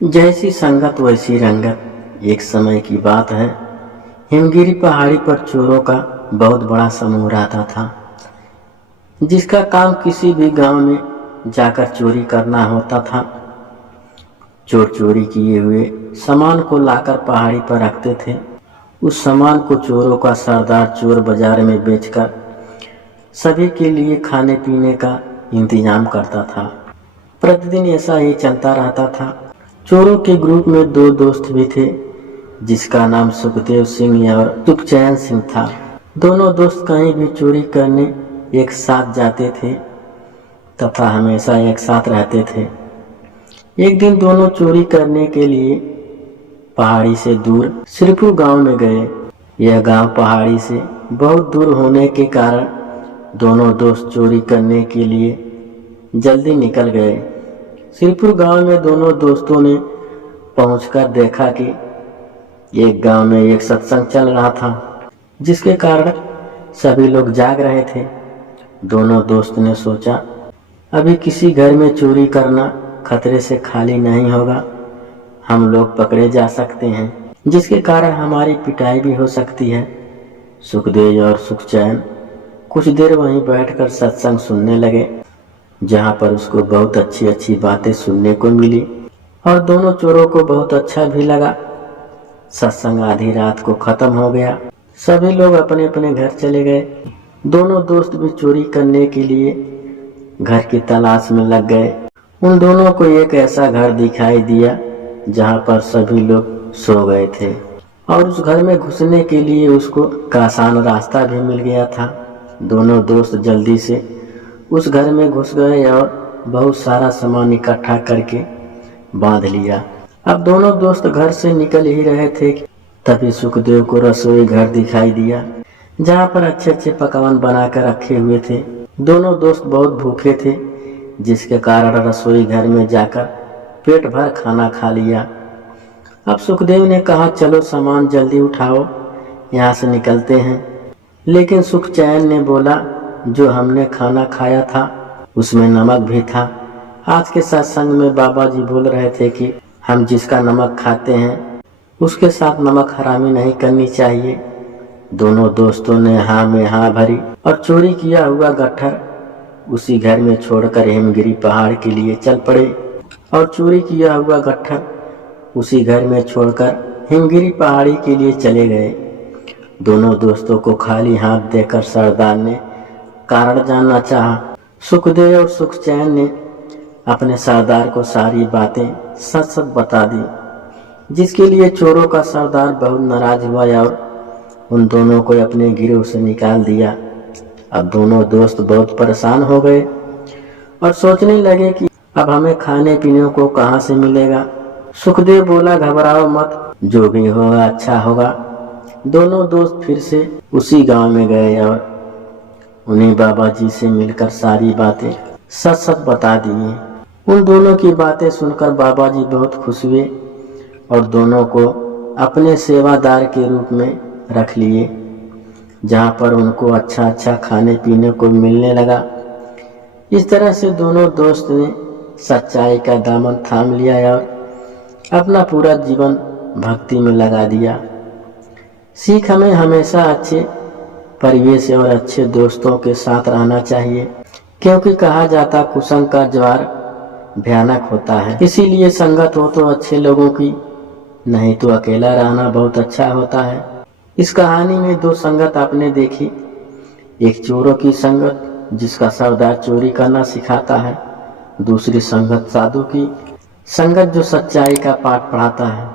जैसी संगत वैसी रंगत। एक समय की बात है, हिमगिरी पहाड़ी पर चोरों का बहुत बड़ा समूह रहता था, जिसका काम किसी भी गांव में जाकर चोरी करना होता था। चोर चोरी किए हुए सामान को लाकर पहाड़ी पर रखते थे। उस सामान को चोरों का सरदार चोर बाजार में बेचकर सभी के लिए खाने पीने का इंतजाम करता था। प्रतिदिन ऐसा ही चलता रहता था। चोरों के ग्रुप में दो दोस्त भी थे, जिसका नाम सुखदेव सिंह और सुखचैन सिंह था। दोनों दोस्त कहीं भी चोरी करने एक साथ जाते थे तथा हमेशा एक साथ रहते थे। एक दिन दोनों चोरी करने के लिए पहाड़ी से दूर श्रीपुर गांव में गए। यह गांव पहाड़ी से बहुत दूर होने के कारण दोनों दोस्त चोरी करने के लिए जल्दी निकल गए। श्रीपुर गांव में दोनों दोस्तों ने पहुंचकर देखा कि एक गांव में एक सत्संग चल रहा था, जिसके कारण सभी लोग जाग रहे थे। दोनों दोस्त ने सोचा, अभी किसी घर में चोरी करना खतरे से खाली नहीं होगा। हम लोग पकड़े जा सकते हैं, जिसके कारण हमारी पिटाई भी हो सकती है। सुखदेव और सुखचैन कुछ देर वहीं बैठकर सत्संग सुनने लगे, जहां पर उसको बहुत अच्छी अच्छी बातें सुनने को मिली और दोनों चोरों को बहुत अच्छा भी लगा। सत्संग आधी रात को खत्म हो गया। सभी लोग अपने अपने घर चले गए। दोनों दोस्त भी चोरी करने के लिए घर की तलाश में लग गए। उन दोनों को एक ऐसा घर दिखाई दिया जहां पर सभी लोग सो गए थे और उस घर में घुसने के लिए उसको आसान रास्ता भी मिल गया था। दोनों दोस्त जल्दी से उस घर में घुस गए और बहुत सारा सामान इकट्ठा करके बांध लिया। अब दोनों दोस्त घर से निकल ही रहे थे, तभी सुखदेव को रसोई घर दिखाई दिया, जहां पर अच्छे अच्छे पकवान बनाकर रखे हुए थे। दोनों दोस्त बहुत भूखे थे, जिसके कारण रसोई घर में जाकर पेट भर खाना खा लिया। अब सुखदेव ने कहा, चलो सामान जल्दी उठाओ, यहाँ से निकलते हैं। लेकिन सुखचैन ने बोला, जो हमने खाना खाया था उसमें नमक भी था। आज के सत्संग में बाबा जी बोल रहे थे कि हम जिसका नमक खाते हैं उसके साथ नमक हरामी नहीं करनी चाहिए। दोनों दोस्तों ने हाँ में हाँ भरी और चोरी किया हुआ गट्ठर उसी घर में छोड़कर हिमगिरी पहाड़ के लिए चल पड़े और चोरी किया हुआ गट्ठर उसी घर में छोड़कर हिमगिरी पहाड़ी के लिए चले गए। दोनों दोस्तों को खाली हाथ देकर सरदार ने कारण जानना चाहा। सुखदेव और सुखचैन ने अपने सरदार को सारी बातें सच सच बता दी, जिसके लिए चोरों का सरदार बहुत नाराज हुआ और उन दोनों को अपने गिरोह से निकाल दिया। अब दोनों दोस्त बहुत परेशान हो गए और सोचने लगे कि अब हमें खाने पीने को कहाँ से मिलेगा। सुखदेव बोला, घबराओ मत, जो भी होगा अच्छा होगा। दोनों दोस्त फिर से उसी गांव में गए और उन्हें बाबा जी से मिलकर सारी बातें सच सच बता दिए। उन दोनों की बातें सुनकर बाबा जी बहुत खुश हुए और दोनों को अपने सेवादार के रूप में रख लिए, जहां पर उनको अच्छा अच्छा खाने पीने को मिलने लगा। इस तरह से दोनों दोस्त ने सच्चाई का दामन थाम लिया और अपना पूरा जीवन भक्ति में लगा दिया। सीख हमें हमेशा अच्छे परिवेश और अच्छे दोस्तों के साथ रहना चाहिए, क्योंकि कहा जाता कुसंग का ज्वार भयानक होता है। इसीलिए संगत हो तो अच्छे लोगों की, नहीं तो अकेला रहना बहुत अच्छा होता है। इस कहानी में दो संगत आपने देखी, एक चोरों की संगत जिसका सरदार चोरी करना सिखाता है, दूसरी संगत साधु की संगत जो सच्चाई का पाठ पढ़ाता है।